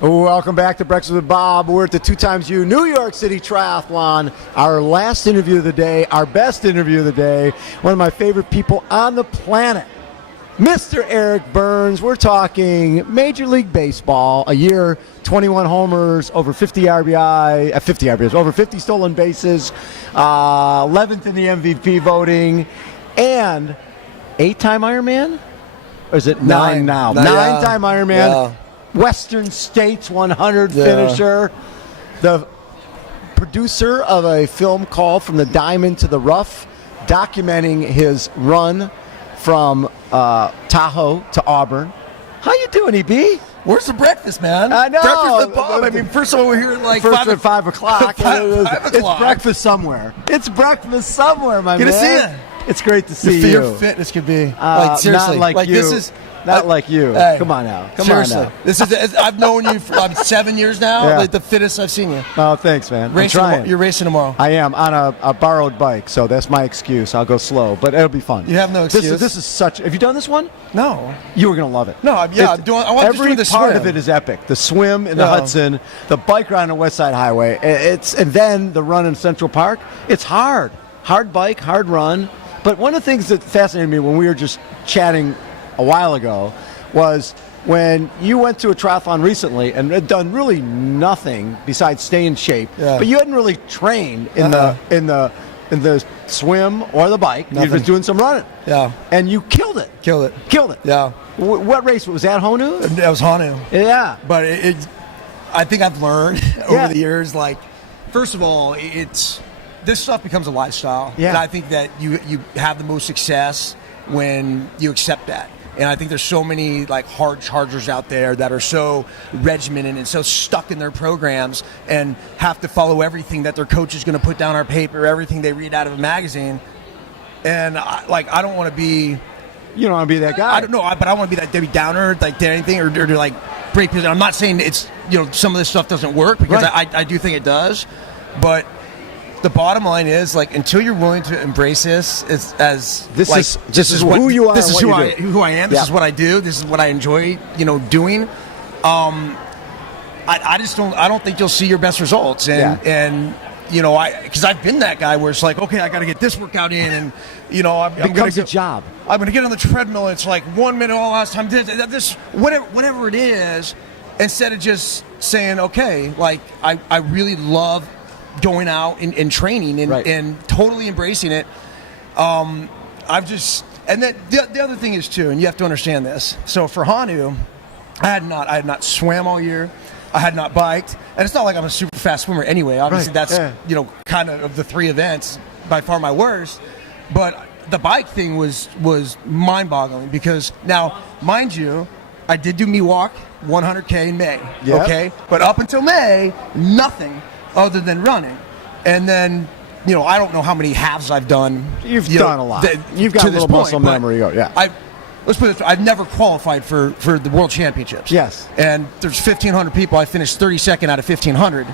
Welcome back to Breakfast with Bob. We're at the 2xU New York City Triathlon. Our last interview of the day, our best interview of the day, one of my favorite people on the planet, Mr. Eric Byrnes. We're talking Major League Baseball, a year, 21 homers, over 50 RBIs, over 50 stolen bases, 11th in the MVP voting, and 8-time Ironman? Or is it 9 now? 9-time Ironman. Yeah. Western States 100 finisher, the producer of a film called From the Diamond to the Rough, documenting his run from Tahoe to Auburn. How you doing, EB? Where's the breakfast, man? I know. Breakfast with Bob. I mean, first of all, we're here at like First at 5 o'clock. 5 o'clock. It's breakfast somewhere. It's breakfast somewhere, my Good man. to see you. It's great to see you. Your fitness could be like seriously. Not like you. This is not like you. Hey, come on now. Seriously. On now. This is. I've known you for 7 years now. Yeah. Like the fittest I've seen you. Oh, thanks, man. I'm trying. You're racing tomorrow. I am on a borrowed bike, so that's my excuse. I'll go slow, but it'll be fun. You have no excuse. This is such. Have you done this one? No. You were gonna love it. No. I'm doing. Every the part swim. of it is epic. The swim in the Hudson, the bike ride on the West Side Highway. And then the run in Central Park. It's hard bike, hard run. But one of the things that fascinated me when we were just chatting a while ago was when you went to a triathlon recently and had done really nothing besides stay in shape, but you hadn't really trained in the swim or the bike. Nothing. You were just doing some running. Yeah. And you killed it. Killed it. Yeah. What race was that? Honu? That was Honu. Yeah. But I think I've learned over the years, like, first of all, this stuff becomes a lifestyle. Yeah. And I think that you have the most success when you accept that. And I think there's so many like hard chargers out there that are so regimented and so stuck in their programs and have to follow everything that their coach is going to put down on paper, everything they read out of a magazine. And I don't want to be. You don't want to be that guy. I don't know, but I want to be that Debbie Downer, like anything, or to like break people. I'm not saying it's some of this stuff doesn't work because I do think it does, but. The bottom line is, like, until you're willing to embrace this who you are. This is who I am. This Yeah. is what I do. This is what I enjoy, doing. I just don't. I don't think you'll see your best results. And because I've been that guy where it's like, okay, I got to get this workout in, and It becomes a job. I'm going to get on the treadmill. And it's like 1 minute all last time. This whatever it is, instead of just saying, okay, like I really love going out and training and totally embracing it. And then the other thing is too, and you have to understand this. So for Honu, I had not swam all year. I had not biked, and it's not like I'm a super fast swimmer anyway. Obviously, that's kind of the three events by far my worst. But the bike thing was mind-boggling because now, mind you, I did do Miwok 100K in May. Yep. Okay, but up until May, nothing other than running. And then, I don't know how many halves I've done. You've done a lot. You've got a little muscle memory. Let's put it this way, I've never qualified for the World Championships. Yes. And there's 1,500 people. I finished 32nd out of 1,500.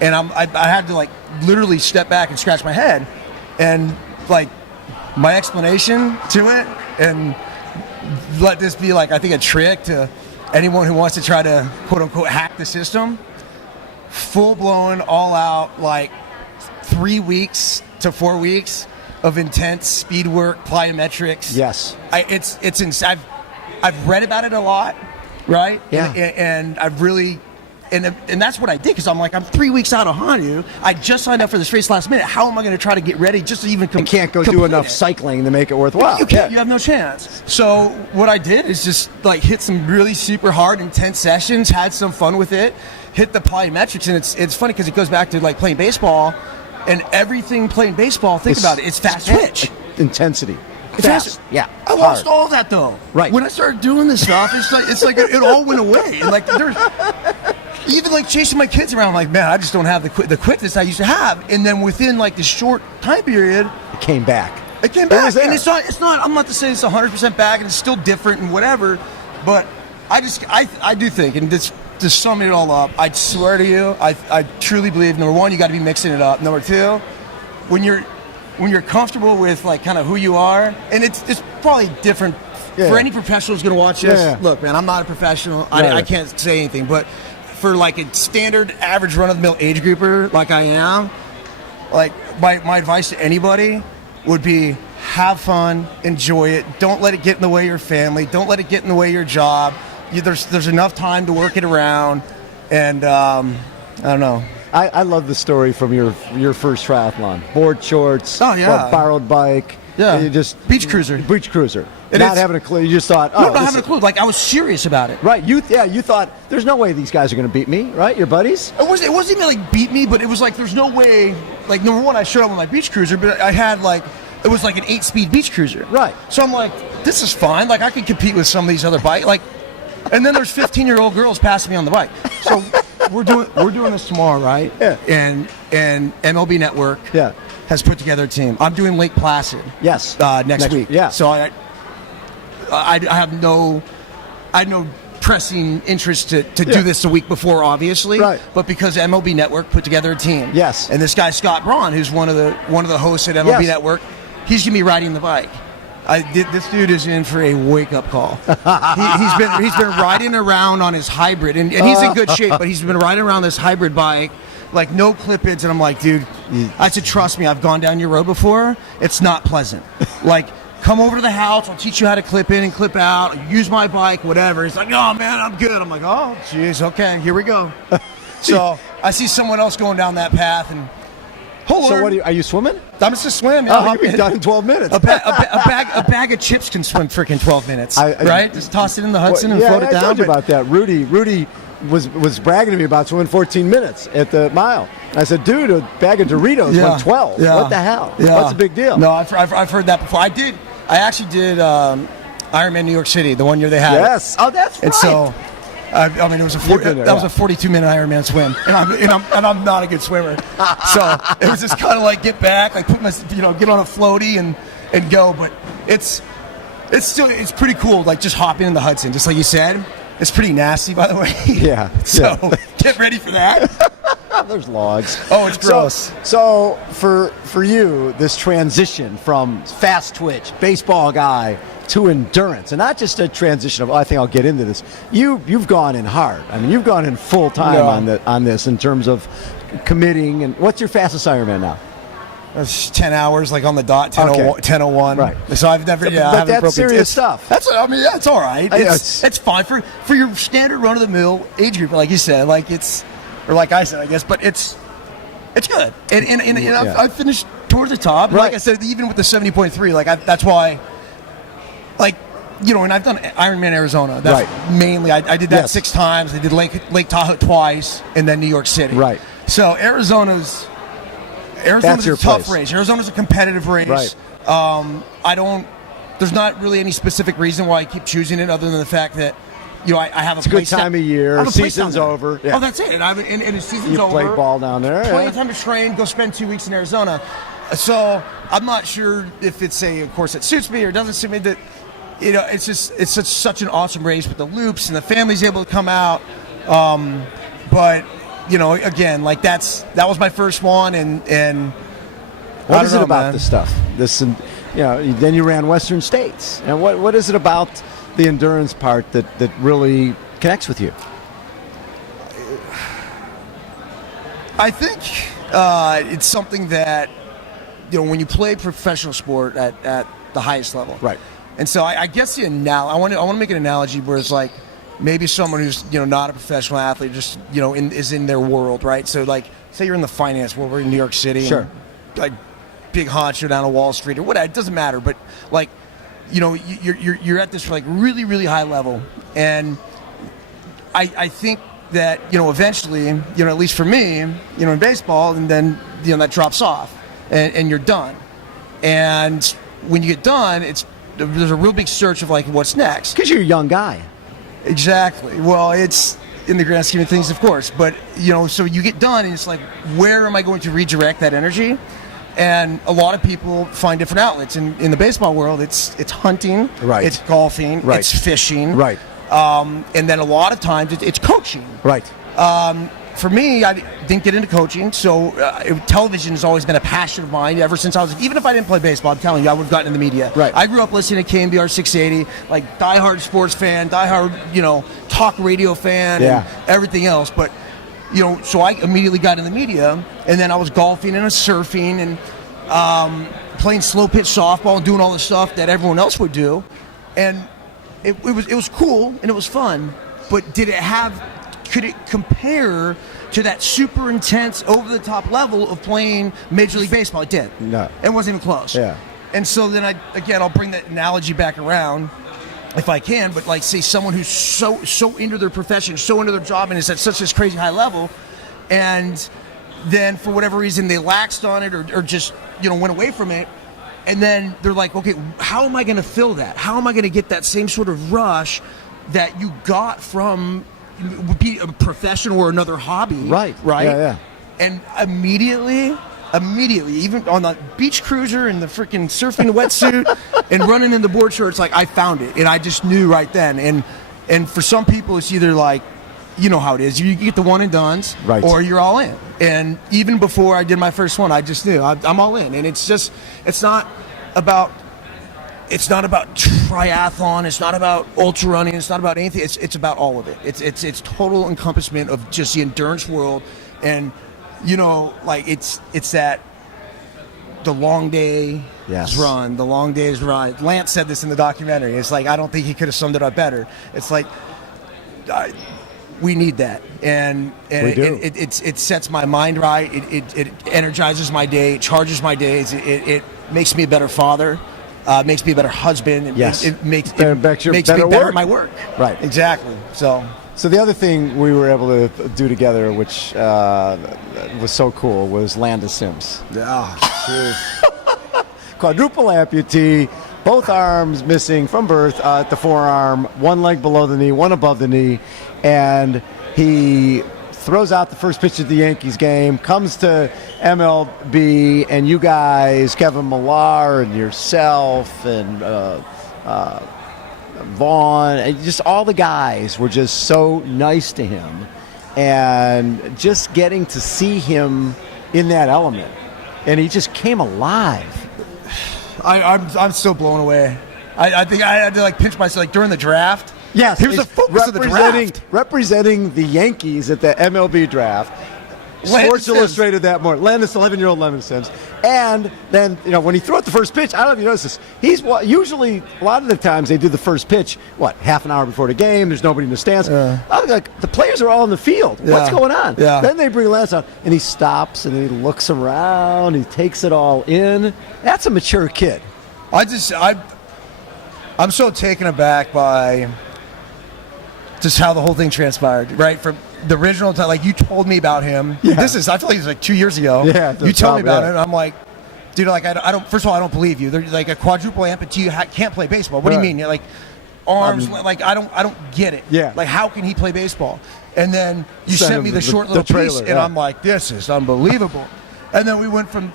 And I had to, like, literally step back and scratch my head. And, like, my explanation to it, and let this be, like, I think a trick to anyone who wants to try to, quote-unquote, hack the system. Full-blown, all-out, like 3 weeks to 4 weeks of intense speed work, plyometrics. Yes, it's insane. I've read about it a lot, right? Yeah, and I've really, and that's what I did because I'm like, I'm 3 weeks out of Honu. I just signed up for this race last minute. How am I going to try to get ready just to even complete? You can't go do enough cycling to make it worthwhile. You can't. You have no chance. So what I did is just like hit some really super hard, intense sessions, had some fun with it. Hit the plyometrics, and it's funny because it goes back to like playing baseball, and everything playing baseball. Think about it; it's fast twitch, intensity, fast. Yeah, I lost all of that though. Right when I started doing this stuff, it's like it all went away. And like there's even like chasing my kids around. I'm like, man, I just don't have the quickness I used to have. And then within like this short time period, it came back. And it's not. I'm not to say it's 100% back, and it's still different and whatever. But I do think, and this. To sum it all up, I swear to you, I truly believe, number one, you got to be mixing it up. Number two, when you're when you're comfortable with like kind of who you are, and it's probably different for any professional who's going to watch this. Yeah. Look, man, I'm not a professional. Right. I can't say anything, but for like a standard average run-of-the-mill age grouper like I am, like my advice to anybody would be have fun, enjoy it. Don't let it get in the way of your family. Don't let it get in the way of your job. There's enough time to work it around, and I don't know. I love the story from your first triathlon. Board shorts, Oh, yeah. borrowed bike. Yeah. You just Beach cruiser. And not having a clue. You just thought, not having a clue. Like I was serious about it. Right. You thought there's no way these guys are going to beat me, right? Your buddies? It wasn't even like beat me, but it was like there's no way. Like number one, I showed up with my beach cruiser, but I had like it was like an 8-speed beach cruiser. Right. So I'm like, this is fine. Like I could compete with some of these other bikes. Like, and then there's 15-year-old girls passing me on the bike. So we're doing this tomorrow, right? Yeah. And MLB Network. Yeah. Has put together a team. I'm doing Lake Placid. Yes. Next week. Yeah. So I had no pressing interest to do this the week before, obviously. Right. But because MLB Network put together a team. Yes. And this guy Scott Braun, who's one of the hosts at MLB Network, he's gonna be riding the bike. This dude is in for a wake-up call. He's been riding around on his hybrid, and he's in good shape, but he's been riding around this hybrid bike, like no clip-ins, and I'm like, dude, I said, trust me, I've gone down your road before. It's not pleasant. Like, come over to the house, I'll teach you how to clip in and clip out, use my bike, whatever. He's like, oh, man, I'm good. I'm like, oh, jeez, okay, here we go. So I see someone else going down that path, and So what are you swimming? I'm just a swim. Oh, you'll be done in 12 minutes. A bag of chips can swim freaking 12 minutes, right? Just toss it in the Hudson and float it down. I told you about that. Rudy was bragging to me about swimming 14 minutes at the mile. I said, dude, a bag of Doritos went 12. Yeah. What the hell? Yeah. What's the big deal? No, I've heard that before. I actually did Ironman New York City the one year they had it. Yes. Oh, that's right. And so, I mean, it was a 42-minute Ironman swim, and I'm not a good swimmer. So it was just kind of like get back, like put my, get on a floaty and go. But it's pretty cool, like just hopping in the Hudson, just like you said. It's pretty nasty, by the way. Yeah. So get ready for that. There's logs. Oh, it's gross. So for you, this transition from fast twitch, baseball guy, to endurance, and not just a transition of, I think I'll get into this. You've gone in hard. I mean, you've gone in full time on this in terms of committing. And what's your fastest Ironman now? It's 10 hours, like on the dot, 10:01. Right. So I've never, but that's serious stuff. That's what I mean. Yeah, it's all right. It's fine for your standard run of the mill age group, like you said. Like or like I said, I guess. But it's good. And I've finished towards the top. Right. Like I said, even with the 70.3, like that's why. Like, and I've done Ironman Arizona. That's mainly, I did that 6 times. I did Lake Tahoe twice, and then New York City. Right. So Arizona's a tough race. Arizona's a competitive race. Right. There's not really any specific reason why I keep choosing it other than the fact that, I have it's a good time of year. Season's over. Yeah. Oh, that's it. And the season's over. You play ball down there. Plenty of time to train, go spend 2 weeks in Arizona. So I'm not sure if it's a course that suits me or doesn't suit me. That it's such an awesome race with the loops and the family's able to come out. But again, like that was my first one, and what is it about this stuff? Then you ran Western States, and what is it about the endurance part that really connects with you? I think it's something that when you play professional sport at the highest level, right? And so I guess I want to make an analogy where it's like maybe someone who's not a professional athlete, just is in their world, right? So like say you're in the finance world, we're in New York City, sure, and, like big honcho down on Wall Street or whatever, it doesn't matter, but like you're at this like really really high level, and I think that eventually at least for me in baseball, and then that drops off and you're done, and when you get done there's a real big search of like what's next, because you're a young guy. Exactly. Well, it's in the grand scheme of things, of course, but so you get done and it's like, where am I going to redirect that energy? And a lot of people find different outlets. In the baseball world, it's hunting, right? It's golfing, right? It's fishing, right? And then a lot of times it's coaching, right? for me, I didn't get into coaching, so television has always been a passion of mine ever since I was. Even if I didn't play baseball, I'm telling you, I would have gotten in the media. Right. I grew up listening to KMBR 680, like diehard sports fan, diehard talk radio fan, and everything else. But so I immediately got in the media, and then I was golfing and surfing and playing slow pitch softball and doing all the stuff that everyone else would do, and it was cool and it was fun. But could it compare to that super intense, over-the-top level of playing Major League Baseball? It did. No. It wasn't even close. Yeah. And so then I'll bring that analogy back around if I can, but like say someone who's so into their profession, so into their job, and is at such this crazy high level, and then for whatever reason they laxed on it or just went away from it, and then they're like, okay, how am I going to fill that? How am I going to get that same sort of rush that you got from be a profession or another hobby? Right. Yeah. And immediately, even on the beach cruiser and the freaking surfing wetsuit and running in the board shorts, like I found it, and I just knew right then. And for some people, it's either like, how it is, you get the one and dones, right, or you're all in. And even before I did my first one, I just knew I'm all in. And it's not about triathlon. It's not about ultra running. It's not about anything. It's about all of it. It's total encompassment of just the endurance world, and like it's that the long day run, the long days ride. Lance said this in the documentary. It's like I don't think he could have summed it up better. It's like we need that, and it sets my mind right. It energizes my day. It charges my days. It makes me a better father. Makes me a better husband. It makes me better at my work. Right. Exactly. So the other thing we were able to do together, which was so cool, was land of Sims. Quadruple amputee, both arms missing from birth at the forearm, one leg below the knee, one above the knee, and he throws out the first pitch of the Yankees game, comes to MLB, and you guys, Kevin Millar and yourself and Vaughn, and just all the guys were just so nice to him. And just getting to see him in that element. And he just came alive. I'm still blown away. I think I had to pinch myself during the draft. Yes, he was the focus of the draft. Representing the Yankees at the MLB draft. Sports Illustrated that morning. 11-year-old Landon Sims. And then, when he threw out the first pitch, I don't know if you noticed this, he's usually, a lot of the times they do the first pitch, half an hour before the game, there's nobody in the stands. I'm like, the players are all in the field. Yeah. What's going on? Yeah. Then they bring Lance out, and he stops, and he looks around, he takes it all in. That's a mature kid. I'm so taken aback by just how the whole thing transpired, right? From the original time, you told me about him. Yeah. I feel like it was 2 years ago. Yeah, you told me about it, and I'm like, dude, I don't. First of all, I don't believe you. They're like a quadruple amputee can't play baseball. What do you mean? You're like arms? I don't get it. Yeah. How can he play baseball? And then you sent me the short little trailer, piece, and I'm like, this is unbelievable. And then we went from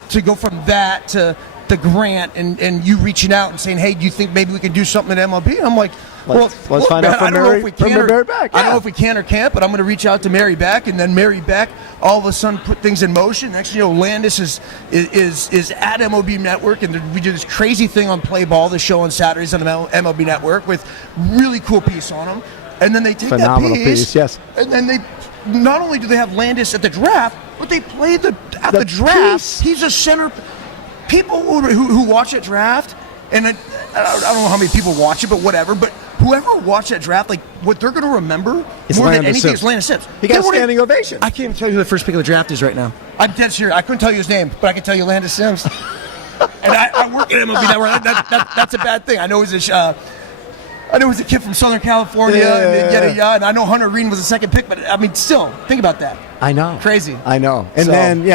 that to the grant and you reaching out and saying, hey, do you think maybe we can do something at MLB? And I'm like, let's find out from Mary Beck. I don't know if we can or can't, but I'm going to reach out to Mary Beck, and then Mary Beck all of a sudden put things in motion. Next thing you know, Landis is at MLB Network, and we do this crazy thing on Play Ball, the show on Saturdays on the MLB Network with really cool piece on them. And then they take phenomenal that piece, yes. And then they not only do they have Landis at the draft, but they play at the draft. Piece. He's a center. People who watch that draft, and I don't know how many people watch it, but whatever. But whoever watched that draft, what they're going to remember more than anything is Landis Sims. He got a standing ovation. I can't even tell you who the first pick of the draft is right now. I'm dead serious. I couldn't tell you his name, but I can tell you Landis Sims. And I work at MLB Network. That's a bad thing. I know he's a kid from Southern California, and I know Hunter Green was the second pick, but I mean, still, think about that. I know. Crazy. I know. And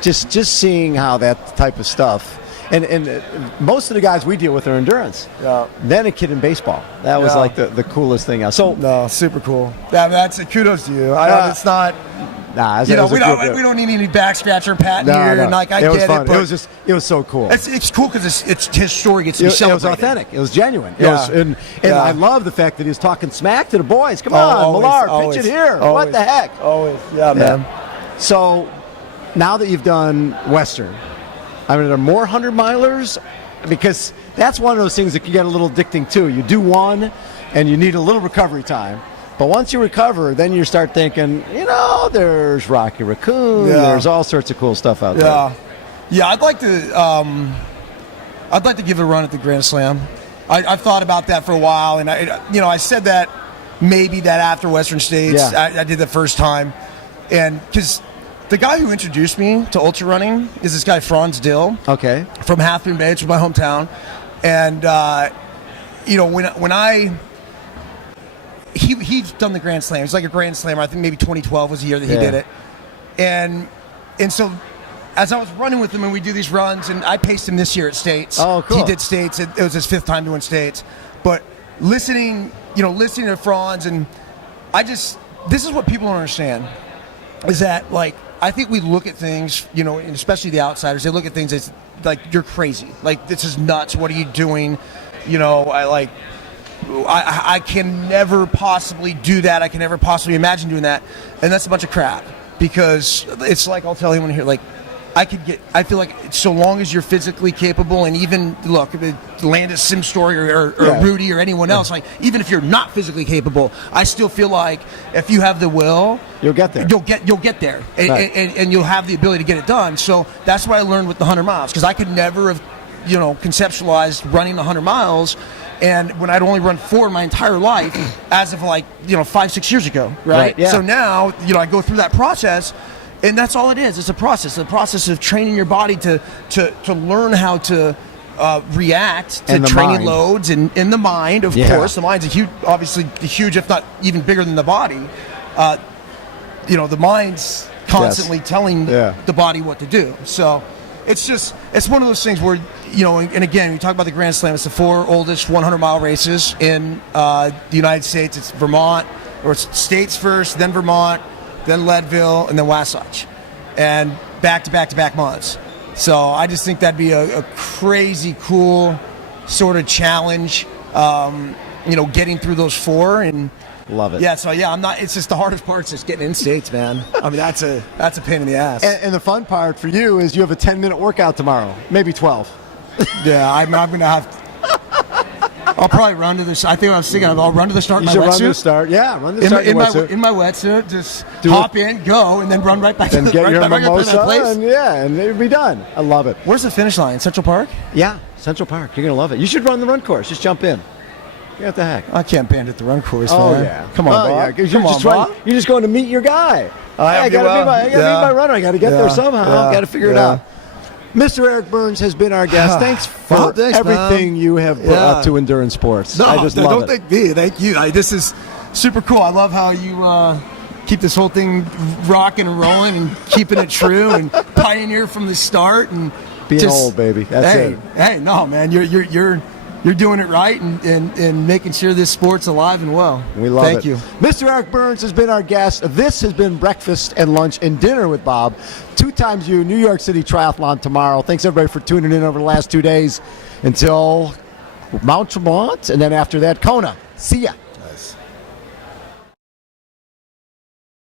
just seeing how that type of stuff, and most of the guys we deal with are endurance. Yeah. Then a kid in baseball. That was the coolest thing. So no, super cool. Yeah, that's kudos to you. I know it's not. Nah, we don't need any back scratcher pat here. No. And like I it was get fun. it, but It was so cool. it's cool because it's his story gets to be celebrated. It was authentic. It was genuine. Yeah. And I love the fact that he was talking smack to the boys. Come on, always, Millard, always, pitch it here. always. What the heck? Always, yeah, man. So now that you've done Western, I mean, are there more 100-milers? Because that's one of those things that can get a little addicting too. You do one, and you need a little recovery time. But once you recover, then you start thinking, there's Rocky Raccoon. Yeah. There's all sorts of cool stuff out there. Yeah. I'd like to give it a run at the Grand Slam. I've thought about that for a while, and I said that maybe that after Western States, Yeah. I did the first time, and because the guy who introduced me to ultra running is this guy Franz Dill. Okay. From Half Moon Bay, which is my hometown, and he's done the Grand Slam. He's like a Grand Slammer. I think maybe 2012 was the year that he did it. And so as I was running with him and we do these runs, and I paced him this year at States. Oh, cool. He did States. It was his 5th time doing States. But listening to Franz, and this is what people don't understand, is that, like, I think we look at things, and especially the outsiders, they look at things as, like, you're crazy. Like, this is nuts. What are you doing? I can never possibly do that. I can never possibly imagine doing that. And that's a bunch of crap, because it's like, I'll tell anyone here, like, I feel like so long as you're physically capable, and even, look, Landis Sim Story or Rudy or anyone else, like, even if you're not physically capable, I still feel like if you have the will, you'll get there. You'll get there, and you'll have the ability to get it done. So that's what I learned with the 100 miles, because I could never have, conceptualized running 100 miles. And when I'd only run 4 in my entire life, as of 5-6 years ago, right? Yeah. So now, I go through that process, and that's all it is. It's a process of training your body to learn how to react to training loads, and in the mind, of course. The mind's obviously huge, if not even bigger than the body. The mind's constantly telling the body what to do. So it's one of those things where, and again, you talk about the Grand Slam, it's the 4 oldest 100-mile races in the United States. It's Vermont, or it's States first, then Vermont, then Leadville, and then Wasatch, and back-to-back months. So I just think that'd be a crazy cool sort of challenge, getting through those 4. And love it. Yeah, so I'm not. It's just the hardest part is just getting in States, man. I mean, that's a pain in the ass. And the fun part for you is you have a 10-minute workout tomorrow, maybe 12. Yeah, I'm gonna have. I'll probably run to this. I think I was thinking I'll run to the start. You should run to the start. Yeah, run to the start in my wetsuit. Just hop in, go, and then run right back. Then get your mimosa, place. and it'll be done. I love it. Where's the finish line? Central Park? Yeah, Central Park. You're gonna love it. You should run the run course. Just jump in. What the heck? I can't bandit the run course. Oh, man. yeah. Come on, Bob. Yeah. You're just going to meet your guy. I gotta meet my runner. I gotta get there somehow. I gotta figure it out. Mr. Eric Byrnes has been our guest. Thanks for everything you have brought to endurance sports. No, I just love don't it. thank me. Thank you. This is super cool. I love how you keep this whole thing rocking and rolling and keeping it true, and pioneer from the start, and being old, baby. That's it. Hey, no, man, you're doing it right, and making sure this sport's alive and well. We love it. Thank you. Mr. Eric Byrnes has been our guest. This has been Breakfast and Lunch and Dinner with Bob. 2 times you, New York City Triathlon tomorrow. Thanks, everybody, for tuning in over the last 2 days. Until Mount Tremont, and then after that, Kona. See ya.